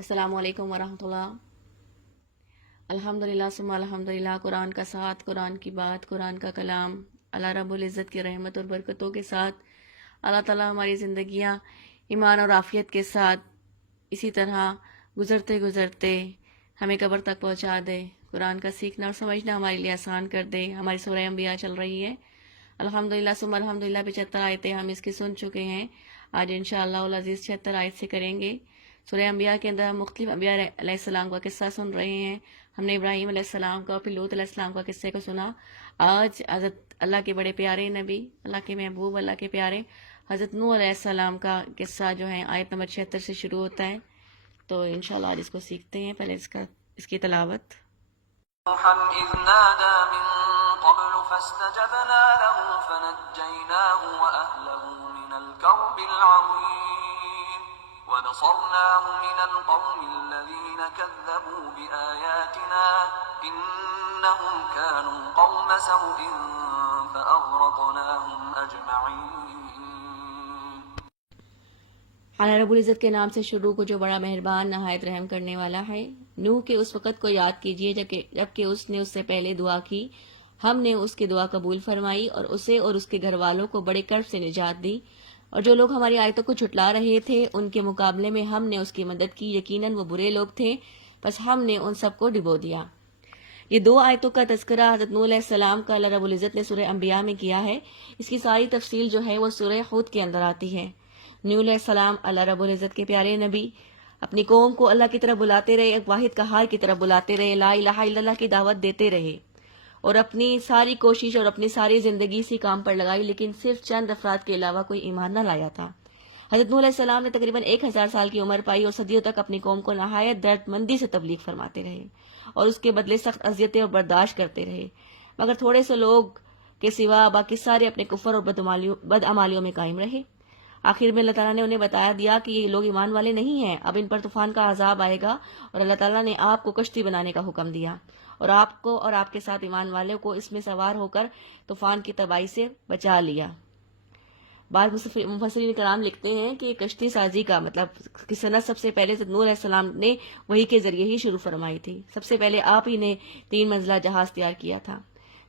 السلام علیکم ورحمۃ اللہ۔ الحمدللہ ثم الحمدللہ، قرآن کا ساتھ، قرآن کی بات، قرآن کا کلام، اللہ رب العزت کی رحمت اور برکتوں کے ساتھ اللہ تعالیٰ ہماری زندگیاں ایمان اور عافیت کے ساتھ اسی طرح گزرتے گزرتے ہمیں قبر تک پہنچا دے۔ قرآن کا سیکھنا اور سمجھنا ہمارے لیے آسان کر دے۔ ہماری سورہ انبیاء چل رہی ہے، الحمدللہ ثم الحمدللہ 75 آیتیں ہم اس کی سن چکے ہیں۔ آج انشاءاللہ العزیز 76 آیت سے کریں گے۔ سورہ انبیاء کے اندر ہم مختلف انبیاء علیہ السلام کا قصہ سن رہے ہیں۔ ہم نے ابراہیم علیہ السلام کا اور پھر لوط علیہ السلام کا قصے کو سنا۔ آج حضرت اللہ کے بڑے پیارے نبی، اللہ کے محبوب، اللہ کے پیارے حضرت نوح علیہ السلام کا قصہ جو ہے آیت نمبر 76 سے شروع ہوتا ہے، تو انشاءاللہ آج اس کو سیکھتے ہیں۔ پہلے اس کی تلاوت۔ نوحا إذ نادى من قبل فاستجبنا له فنجيناه وأهله من الكرب العظيم ونصرناه من القوم الذين كذبوا بآياتنا إنهم كانوا قوم سوء فأغرقناهم أجمعين۔ اللہ رب العزت کے نام سے شروع کو جو بڑا مہربان نہایت رحم کرنے والا ہے۔ نوح کے اس وقت کو یاد کیجئے جبکہ اس نے اس سے پہلے دعا کی، ہم نے اس کی دعا قبول فرمائی اور اسے اور اس کے گھر والوں کو بڑے کرب سے نجات دی، اور جو لوگ ہماری آیتوں کو جھٹلا رہے تھے ان کے مقابلے میں ہم نے اس کی مدد کی، یقیناً وہ برے لوگ تھے، بس ہم نے ان سب کو ڈبو دیا۔ یہ دو آیتوں کا تذکرہ حضرت نوح علیہ السلام کا اللہ رب العزت نے سورہ انبیاء میں کیا ہے۔ اس کی ساری تفصیل جو ہے وہ سورہ ہود کے اندر آتی ہے۔ نوح علیہ السلام اللہ رب العزت کے پیارے نبی اپنی قوم کو اللہ کی طرف بلاتے رہے، ایک واحد قہار کی طرف بلاتے رہے، لا الہ الا اللہ کی دعوت دیتے رہے اور اپنی ساری کوشش اور اپنی ساری زندگی اسی کام پر لگائی، لیکن صرف چند افراد کے علاوہ کوئی ایمان نہ لایا تھا۔ حضرت نوح علیہ السلام نے تقریباً 1000 سال کی عمر پائی اور صدیوں تک اپنی قوم کو نہایت درد مندی سے تبلیغ فرماتے رہے اور اس کے بدلے سخت اذیتیں اور برداشت کرتے رہے، مگر تھوڑے سے لوگ کے سوا باقی سارے اپنے کفر اور بدعمالیوں میں قائم رہے۔ آخر میں اللہ تعالیٰ نے انہیں بتا دیا کہ یہ لوگ ایمان والے نہیں ہیں، اب ان پر طوفان کا عذاب آئے گا، اور اللہ تعالیٰ نے آپ کو کشتی بنانے کا حکم دیا اور آپ کو اور آپ کے ساتھ ایمان والوں کو اس میں سوار ہو کر طوفان کی تباہی سے بچا لیا۔ بعض مفسرین کرام لکھتے ہیں کہ کشتی سازی کا مطلب کی صنعت سب سے پہلے نوح علیہ السلام نے وحی کے ذریعے ہی شروع فرمائی تھی۔ سب سے پہلے آپ ہی نے 3 منزلہ جہاز تیار کیا تھا۔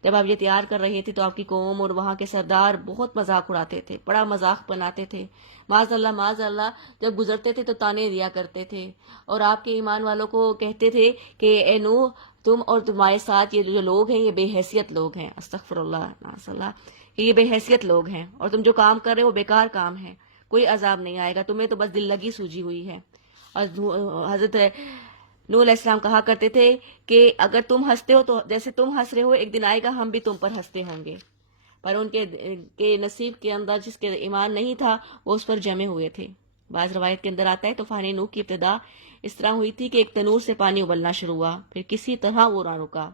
جب آپ یہ تیار کر رہے تھے تو آپ کی قوم اور وہاں کے سردار بہت مذاق اڑاتے تھے، بڑا مذاق بناتے تھے، معاذ اللہ جب گزرتے تھے تو تانے دیا کرتے تھے اور آپ کے ایمان والوں کو کہتے تھے کہ اے نوح، تم اور تمہارے ساتھ یہ جو لوگ ہیں یہ بے حیثیت لوگ ہیں، استغفر اللہ، یہ بے حیثیت لوگ ہیں اور تم جو کام کر رہے ہو وہ بیکار کام ہے، کوئی عذاب نہیں آئے گا، تمہیں تو بس دل لگی سوجی ہوئی ہے۔ اور حضرت نوح علیہ السلام کہا کرتے تھے کہ اگر تم ہنستے ہو تو جیسے تم ہنس رہے ہو ایک دن آئے گا ہم بھی تم پر ہنستے ہوں گے، پر ان کے نصیب کے اندر جس کے ایمان نہیں تھا وہ اس پر جمے ہوئے تھے۔ بعض روایت کے اندر آتا ہے طوفان نوح کی ابتدا اس طرح ہوئی تھی کہ ایک تنور سے پانی ابلنا شروع ہوا، پھر کسی طرح وہ نہ رکا،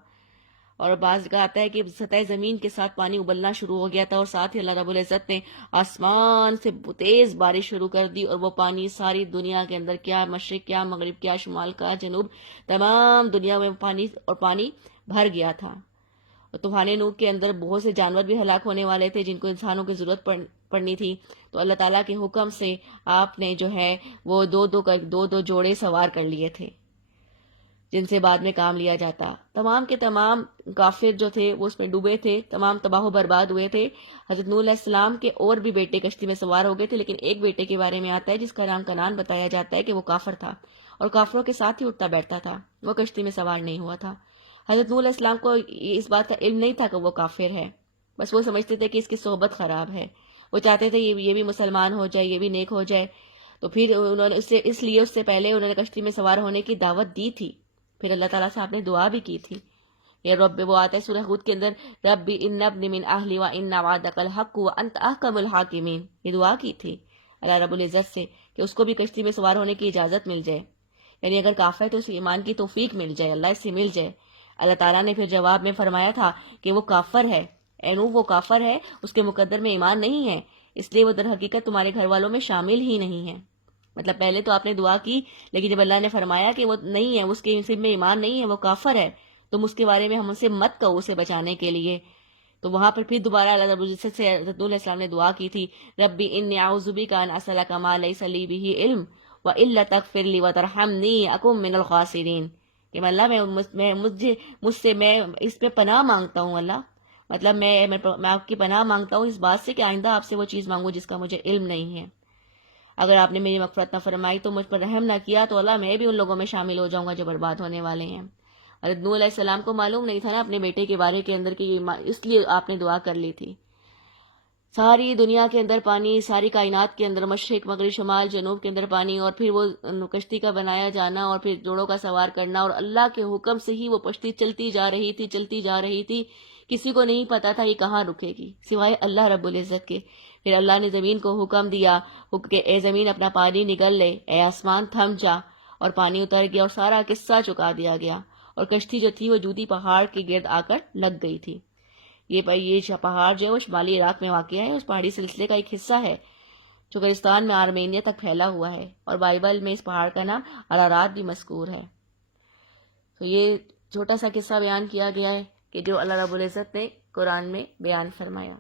اور بعض کا آتا ہے کہ سطح زمین کے ساتھ پانی ابلنا شروع ہو گیا تھا اور ساتھ ہی اللہ رب العزت نے آسمان سے تیز بارش شروع کر دی، اور وہ پانی ساری دنیا کے اندر، کیا مشرق کیا مغرب کیا شمال کا جنوب، تمام دنیا میں پانی بھر گیا تھا۔ اور طوفان نوح کے اندر بہت سے جانور بھی ہلاک ہونے والے تھے جن کو انسانوں کی ضرورت پڑنی تھی، تو اللہ تعالیٰ کے حکم سے آپ نے جو ہے وہ دو جوڑے سوار کر لیے تھے جن سے بعد میں کام لیا جاتا۔ تمام کے تمام کافر جو تھے وہ اس میں ڈوبے تھے، تمام تباہ و برباد ہوئے تھے۔ حضرت نوح علیہ السلام کے اور بھی بیٹے کشتی میں سوار ہو گئے تھے، لیکن ایک بیٹے کے بارے میں آتا ہے جس کا نام کنعان بتایا جاتا ہے کہ وہ کافر تھا اور کافروں کے ساتھ ہی اٹھتا بیٹھتا تھا، وہ کشتی میں سوار نہیں ہوا تھا۔ حضرت نوح علیہ السلام کو اس بات کا علم نہیں تھا کہ وہ کافر ہے، بس وہ سمجھتے تھے کہ اس کی صحبت خراب ہے، وہ چاہتے تھے یہ بھی مسلمان ہو جائے، یہ بھی نیک ہو جائے، تو پھر انہوں نے اس لیے اس سے پہلے انہوں نے کشتی میں سوار ہونے کی دعوت دی تھی، پھر اللہ تعالیٰ سے آپ نے دعا بھی کی تھی۔ یہ رب، وہ آتا ہے سورہ ہود کے اندر، رب ان ابنی من اہلی وان وعدک الحق وانت احکم الحاکمین، یہ دعا کی تھی اللہ رب العزت سے کہ اس کو بھی کشتی میں سوار ہونے کی اجازت مل جائے، یعنی اگر کافر ہے تو اسے ایمان کی توفیق مل جائے، اللہ اس سے مل جائے۔ اللہ تعالیٰ نے پھر جواب میں فرمایا تھا کہ وہ کافر ہے، اے نوح وہ کافر ہے، اس کے مقدر میں ایمان نہیں ہے، اس لیے وہ در حقیقت تمہارے گھر والوں میں شامل ہی نہیں ہے۔ مطلب پہلے تو آپ نے دعا کی، لیکن جب اللہ نے فرمایا کہ وہ نہیں ہے، اس کے نصیب میں ایمان نہیں ہے، وہ کافر ہے، تم اس کے بارے میں ہم سے مت کہو اسے بچانے کے لیے، تو وہاں پر پھر دوبارہ اللہ رب العزت سے حضرت نوح علیہ السلام نے دعا کی تھی، ربی انی اعوذ بک ان اسألک ما لیس لی بہ علم وَإِلَّا تَغْفِرْ لِي وَتَرْحَمْنِي أَكُن مِّنَ الْخَاسِرِينَ کہ اللہ میں اس پہ پناہ مانگتا ہوں اللہ، مطلب میں آپ کی پناہ مانگتا ہوں اس بات سے کہ آئندہ آپ سے وہ چیز مانگوں جس کا مجھے علم نہیں ہے. اگر آپ نے میری مغفرت نہ فرمائی تو مجھ پر رحم نہ کیا تو اللہ میں بھی ان لوگوں میں شامل ہو جاؤں گا جو برباد ہونے والے ہیں. اور نوح علیہ السلام کو معلوم نہیں تھا نا اپنے بیٹے کے بارے کے اندر کہ اس لیے آپ نے دعا کر لی تھی. ساری دنیا کے اندر پانی، ساری کائنات کے اندر مشرق مغرب شمال جنوب کے اندر پانی، اور پھر وہ کشتی کا بنایا جانا اور پھر جوڑوں کا سوار کرنا، اور اللہ کے حکم سے ہی وہ کشتی چلتی جا رہی تھی. کسی کو نہیں پتا تھا یہ کہاں رکے گی سوائے اللہ رب العزت کے. پھر اللہ نے زمین کو حکم دیا کہ اے زمین اپنا پانی نگل لے، اے آسمان تھم جا، اور پانی اتر گیا اور سارا قصہ چکا دیا گیا، اور کشتی جو تھی وہ جودی پہاڑ کے گرد آ کر لگ گئی تھی. یہ پہاڑ جو ہے وہ شمالی عراق میں واقع ہے، اس پہاڑی سلسلے کا ایک حصہ ہے جو گلستان میں آرمینیا تک پھیلا ہوا ہے، اور بائبل میں اس پہاڑ کا نام ارارات بھی مذکور ہے. تو یہ چھوٹا سا قصہ بیان کیا گیا ہے کہ جو اللہ رب العزت نے قرآن میں بیان فرمایا.